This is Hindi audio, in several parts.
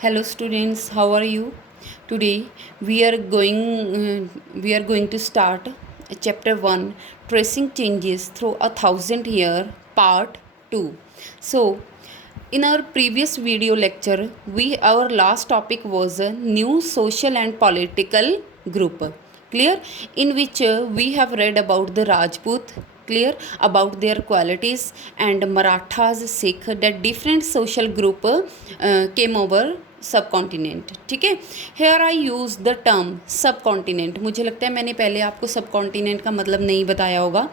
Hello students, how are you? Today we are going to start chapter 1, tracing changes through a thousand year, part 2. So in our previous video lecture, our last topic was a new social and political group. Clear? In which we have read about the Rajput, clear, about their qualities, and Marathas, Sikh, that different social group came over सब कॉन्टिनेंट. ठीक है, here I use the term सब कॉन्टिनेंट. मुझे लगता है मैंने पहले आपको सब कॉन्टिनेंट का मतलब नहीं बताया होगा.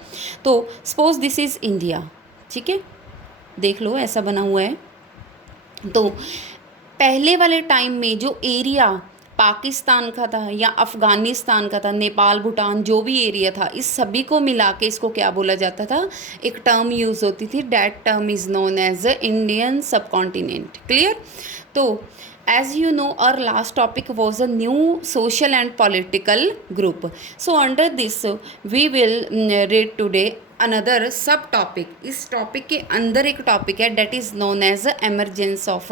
तो सपोज दिस इज़ इंडिया. ठीक है, देख लो ऐसा बना हुआ है. तो पहले वाले टाइम में जो एरिया पाकिस्तान का था या अफ़गानिस्तान का था, नेपाल, भूटान, जो भी एरिया था, इस सभी को मिला के इसको क्या बोला जाता था, एक टर्म यूज़ होती थी. That term is known as Indian subcontinent. Clear? तो as you know, our last topic was a new social and political group. So under this we will read today another subtopic. इस टॉपिक के अंदर एक टॉपिक है that is known as emergence of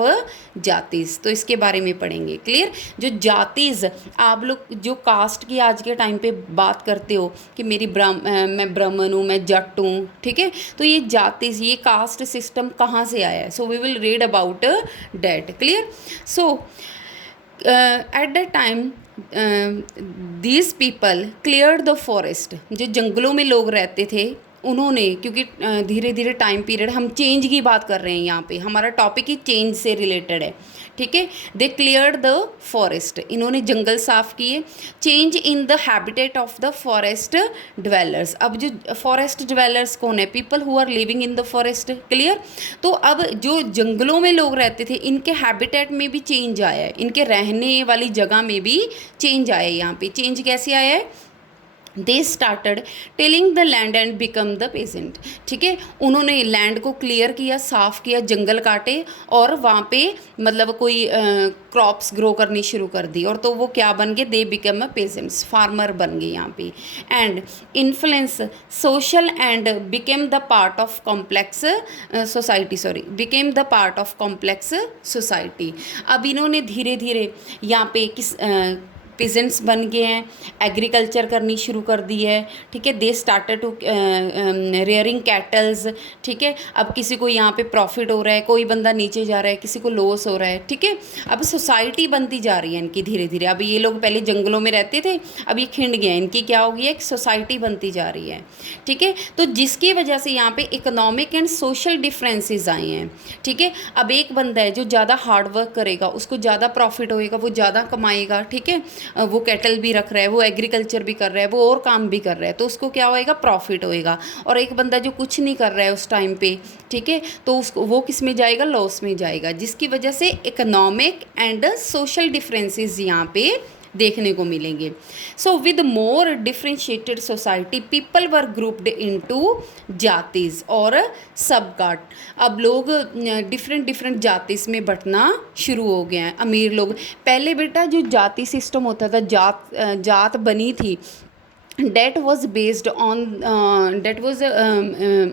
jatis. तो इसके बारे में पढ़ेंगे. क्लियर? जो जातीज़, आप लोग जो कास्ट की आज के टाइम पे बात करते हो कि मैं ब्राह्मण हूँ, मैं जट हूँ. ठीक है, तो ये जातीज़, ये कास्ट सिस्टम कहाँ से आया है? So we will read about that. Clear? So at that time these people clear the forest. जो जंगलों में लोग रहते थे उन्होंने, क्योंकि धीरे धीरे टाइम पीरियड, हम चेंज की बात कर रहे हैं यहाँ पे, हमारा टॉपिक ही चेंज से रिलेटेड है. ठीक है, दे क्लियर द फॉरेस्ट. इन्होंने जंगल साफ़ किए. Change in the habitat of the forest dwellers. अब जो फॉरेस्ट ड्वेलर्स कौन है? People who are living in the forest. Clear? तो अब जो जंगलों में लोग रहते थे, इनके हैबिटेट में भी चेंज आया है, इनके रहने वाली जगह में भी चेंज आया है. यहाँ पे चेंज कैसे आया है? They started tilling the land and become the peasant. ठीक है, उन्होंने लैंड को क्लियर किया, साफ़ किया, जंगल काटे और वहाँ पे मतलब कोई क्रॉप्स ग्रो करनी शुरू कर दी, और तो वो क्या बन गए? They become a pageants, farmer बन गए यहाँ पे. And influence social and became the part of complex society. Sorry, became the part of complex society. अब इन्होंने धीरे धीरे यहाँ पे पेजेंट्स बन गए हैं, एग्रीकल्चर करनी शुरू कर दी है. ठीक है, they started to rearing cattles. ठीक है, अब किसी को यहाँ पे प्रॉफिट हो रहा है, कोई बंदा नीचे जा रहा है, किसी को लॉस हो रहा है. ठीक है, अब सोसाइटी बनती जा रही है इनकी धीरे धीरे. अब ये लोग पहले जंगलों में रहते थे, अब ये खिंड गए, इनकी क्या हो गई है? एक सोसाइटी बनती जा रही है. ठीक है, तो जिसकी वजह से यहाँ पे इकोनॉमिक एंड सोशल डिफरेंसेस आए हैं. ठीक है, अब एक बंदा है जो ज़्यादा हार्ड वर्क करेगा, उसको ज़्यादा प्रॉफिट होएगा, वो ज़्यादा कमाएगा. ठीक है, वो कैटल भी रख रहा है, वो एग्रीकल्चर भी कर रहा है, वो और काम भी कर रहा है, तो उसको क्या होएगा? प्रॉफिट होएगा. और एक बंदा जो कुछ नहीं कर रहा है उस टाइम पे, ठीक है, तो उसको वो किस में जाएगा? लॉस में जाएगा. जिसकी वजह से इकोनॉमिक एंड सोशल डिफरेंसेस यहाँ पे देखने को मिलेंगे. So with more differentiated society people were grouped into jatis और सब कास्ट. अब लोग डिफरेंट डिफरेंट जातीस में बंटना शुरू हो गए हैं. अमीर लोग, पहले बेटा जो जाति सिस्टम होता था, जात बनी थी, that was based on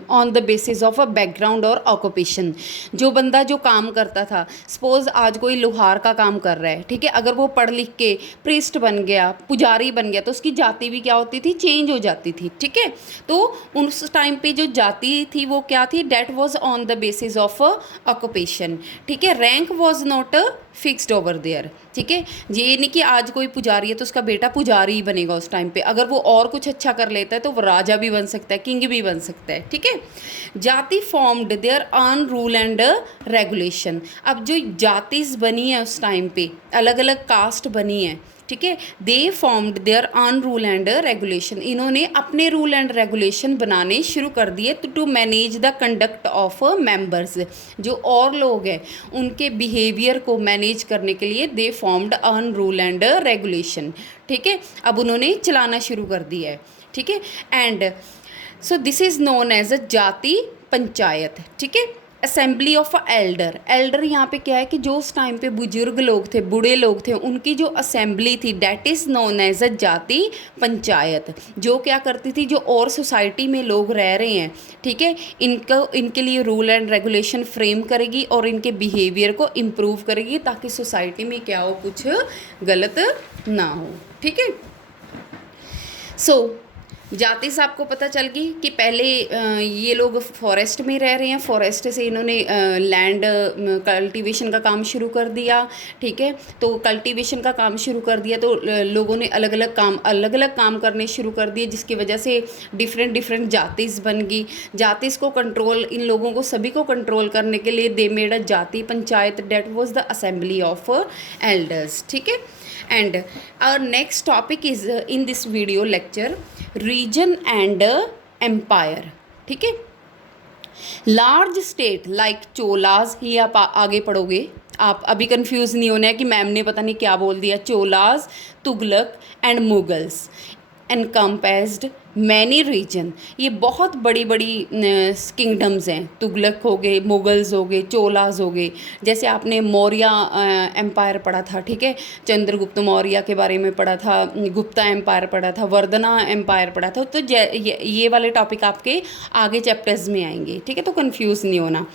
on the basis of a background और occupation. जो बंदा जो काम करता था, सपोज आज कोई लोहार का काम कर रहा है, ठीक है, अगर वो पढ़ लिख के प्रीस्ट बन गया, पुजारी बन गया, तो उसकी जाति भी क्या होती थी? चेंज हो जाती थी. ठीक है, तो उस टाइम पे जो जाति थी वो क्या थी? That was on the basis of occupation. ठीक है, rank was not fixed over there. ठीक है, ये नहीं कि आज कोई पुजारी है तो उसका बेटा पुजारी ही बनेगा उस टाइम पे. अगर वो और कुछ अच्छा कर लेता है तो वो राजा भी बन सकता है, किंग भी बन सकता है. ठीक है, jati formed there on rule and regulation. अब जो जातिस बनी है उस टाइम पे, अलग अलग कास्ट बनी है, ठीक है, they formed there on rule and regulation. इन्होंने अपने रूल एंड रेगुलेशन बनाने शुरू कर दिए to manage the conduct of members. जो और लोग हैं उनके बिहेवियर को मैनेज करने के लिए दे formed on rule and regulation. ठीक है, अब उन्होंने चलाना शुरू कर दिया है. ठीक है, and so this is known as a jati panchayat. ठीक है, असेंबली ऑफ एल्डर। एल्डर यहाँ पे क्या है कि जो उस टाइम पे बुजुर्ग लोग थे, बूढ़े लोग थे, उनकी जो असेंबली थी that is known as a jati panchayat, जो क्या करती थी, जो और सोसाइटी में लोग रह रहे हैं, ठीक है, इनके लिए रूल एंड रेगुलेशन फ्रेम करेगी और इनके बिहेवियर को इम्प्रूव करेगी ताकि सोसाइटी में क्या हो, कुछ गलत ना हो। ठीक है, सो जाति से आपको पता चल गई कि पहले ये लोग फॉरेस्ट में रह रहे हैं, फॉरेस्ट से इन्होंने लैंड कल्टीवेशन का काम शुरू कर दिया। ठीक है, तो कल्टीवेशन का काम शुरू कर दिया तो लोगों ने अलग अलग काम करने शुरू कर दिए, जिसकी वजह से डिफरेंट डिफरेंट जातिस बन गई। जातिस को कंट्रोल, इन लोगों को सभी को कंट्रोल करने के लिए दे made a jati panchayat, that was the assembly of elders. ठीक है, and our next topic is in this video lecture region and empire। ठीक है, लार्ज स्टेट लाइक चोलाज, ये आप आगे पढ़ोगे, आप अभी कंफ्यूज नहीं होना है कि मैम ने पता नहीं क्या बोल दिया। Cholas, Tughlaq and Mughals encompassed many region, ये बहुत बड़ी बड़ी किंगडम्स हैं। तुगलक हो गए, मुगल्स हो गए, चोलाज हो गए। जैसे आपने मौर्य एम्पायर पढ़ा था, ठीक है, चंद्रगुप्त मौर्य के बारे में पढ़ा था, गुप्ता एम्पायर पढ़ा था, वर्धना एम्पायर पढ़ा था। तो ये वाले टॉपिक आपके आगे चैप्टर्स में आएंगे। ठीक है, तो कंफ्यूज नहीं होना।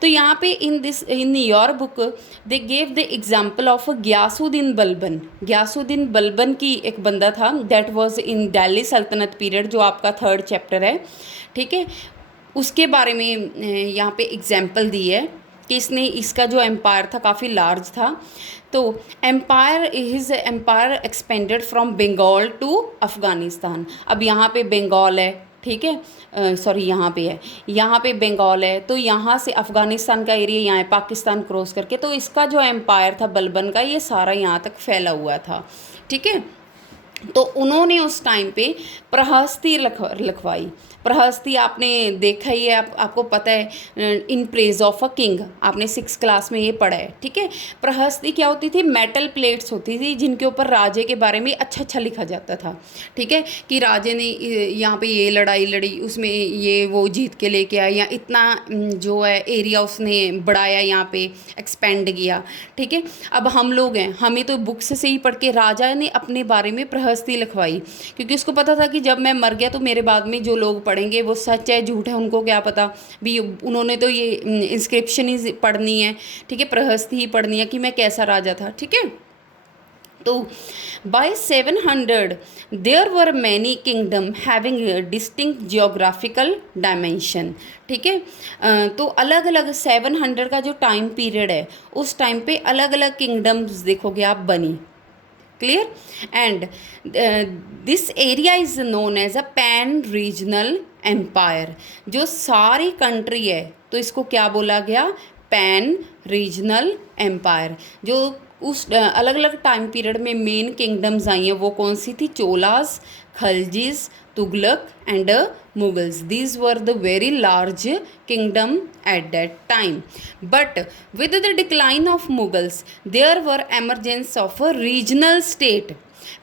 तो यहाँ पे in your book they gave the example of Ghiyasuddin Balban. Ghiyasuddin Balban की एक बंदा था, दैट वाज इन दिल्ली सल्तनत पीरियड, जो आपका 3rd चैप्टर है। ठीक है, उसके बारे में यहाँ पे एग्जाम्पल दी है कि इसका जो एम्पायर था काफ़ी लार्ज था। तो his empire expanded from Bengal to Afghanistan. अब यहाँ पे बंगाल है, ठीक है, सॉरी यहाँ पे बंगाल है, तो यहाँ से अफ़गानिस्तान का एरिया यहाँ है, पाकिस्तान क्रॉस करके। तो इसका जो एम्पायर था बलबन का, ये सारा यहाँ तक फैला हुआ था। ठीक है, तो उन्होंने उस टाइम पे प्रहस्ती लिखवाई। प्रहस्ती आपने देखा ही है, आपको पता है, in praise of a king, आपने 6th क्लास में ये पढ़ा है। ठीक है, प्रहस्ती क्या होती थी, मेटल प्लेट्स होती थी जिनके ऊपर राजे के बारे में अच्छा लिखा जाता था। ठीक है, कि राजे ने यहाँ पे ये लड़ाई लड़ी, उसमें ये वो जीत के लेके आया, या इतना जो है एरिया उसने बढ़ाया, यहाँ पे एक्सपेंड किया। ठीक है, अब हम लोग हैं, हमें तो बुक्स से ही पढ़ के राजा ने अपने बारे में प्रहस्ती लिखवाई, क्योंकि उसको पता था कि जब मैं मर गया तो मेरे बाद में जो लोग पढ़ेंगे वो सच है झूठ है उनको क्या पता भी, उन्होंने तो ये इंस्क्रिप्शन ही पढ़नी है। ठीक है, प्रहस्ती ही पढ़नी है कि मैं कैसा राजा था। ठीक है, तो by 700 there were many kingdom having distinct geographical dimension. ठीक है, तो अलग अलग 700 का जो टाइम पीरियड है, उस टाइम पे अलग अलग किंगडम्स देखोगे आप बनी। Clear, and this area is known as a pan regional empire. जो सारी कंट्री है तो इसको क्या बोला गया, पैन रीजनल एम्पायर। जो उस अलग अलग टाइम पीरियड में मेन किंगडम्स आई हैं वो कौन सी थी, Cholas, Khaljis, Tughlaq and Mughals. These were the very large kingdom at that time. But with the decline of Mughals, there were emergence of a regional state.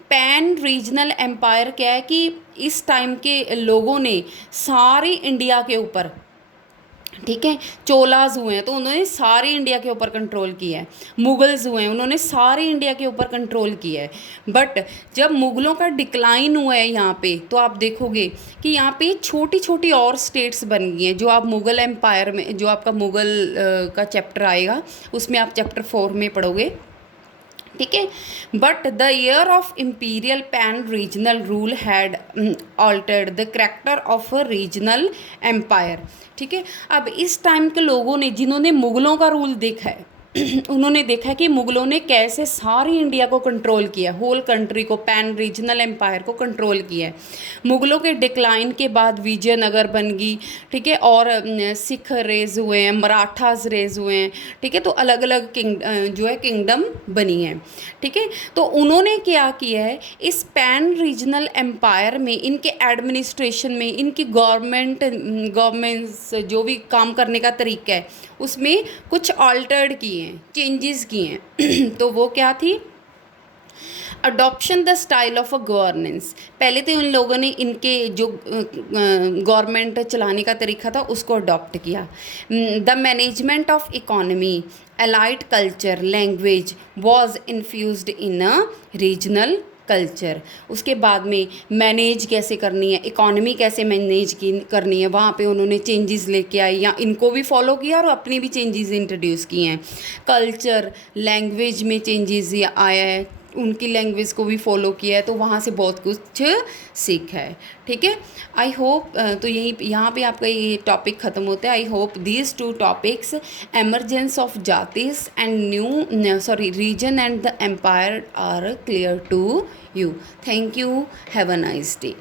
Pan regional empire क्या है कि इस टाइम के लोगों ने सारे इंडिया के ऊपर, ठीक है, चोलाज हुए हैं तो उन्होंने सारे इंडिया के ऊपर कंट्रोल किया है, मुगल्स हुए हैं उन्होंने सारे इंडिया के ऊपर कंट्रोल किया है। बट जब मुगलों का डिक्लाइन हुआ है यहाँ पे, तो आप देखोगे कि यहाँ पे छोटी छोटी और स्टेट्स बन गई हैं, जो आप मुग़ल एम्पायर में, जो आपका मुग़ल का चैप्टर आएगा उसमें आप चैप्टर 4 में पढ़ोगे। ठीक है, but the year of imperial pan regional rule had altered the character of a regional empire. ठीक है, अब इस टाइम के लोगों ने, जिन्होंने मुग़लों का रूल देखा है, उन्होंने देखा कि मुग़लों ने कैसे सारी इंडिया को कंट्रोल किया, होल कंट्री को, पैन रीजनल एम्पायर को कंट्रोल किया है। मुग़लों के डिक्लाइन के बाद विजयनगर बन गई, ठीक है, और सिख रेज हुए हैं, मराठास रेज हुए हैं। ठीक है, तो अलग अलग जो है किंगडम बनी है। ठीक है, तो उन्होंने क्या किया है, इस पैन रीजनल एम्पायर में, इनके एडमिनिस्ट्रेशन में, इनकी गवर्नमेंट्स जो भी काम करने का तरीका है उसमें कुछ ऑल्टर्ड किए हैं, चेंजेस किए हैं। तो वो क्या थी, adoption the style of a governance, पहले तो उन लोगों ने इनके जो गवर्नमेंट चलाने का तरीका था उसको अडॉप्ट किया। The management of economy, allied culture, language was infused in a regional culture. उसके बाद में मैनेज कैसे करनी है, इकोनॉमी कैसे मैनेज की करनी है, वहाँ पे उन्होंने चेंजेस लेके आए या इनको भी फॉलो किया और अपनी भी चेंजेस इंट्रोड्यूस किए हैं। कल्चर, लैंग्वेज में चेंजेस आया है, उनकी लैंग्वेज को भी फॉलो किया है, तो वहाँ से बहुत कुछ सीखा है। ठीक है, आई होप, तो यही यहाँ पे आपका ये टॉपिक ख़त्म होता है। I hope these two topics, emergence of jatis and region and the empire are clear to you. Thank you. Have a nice day.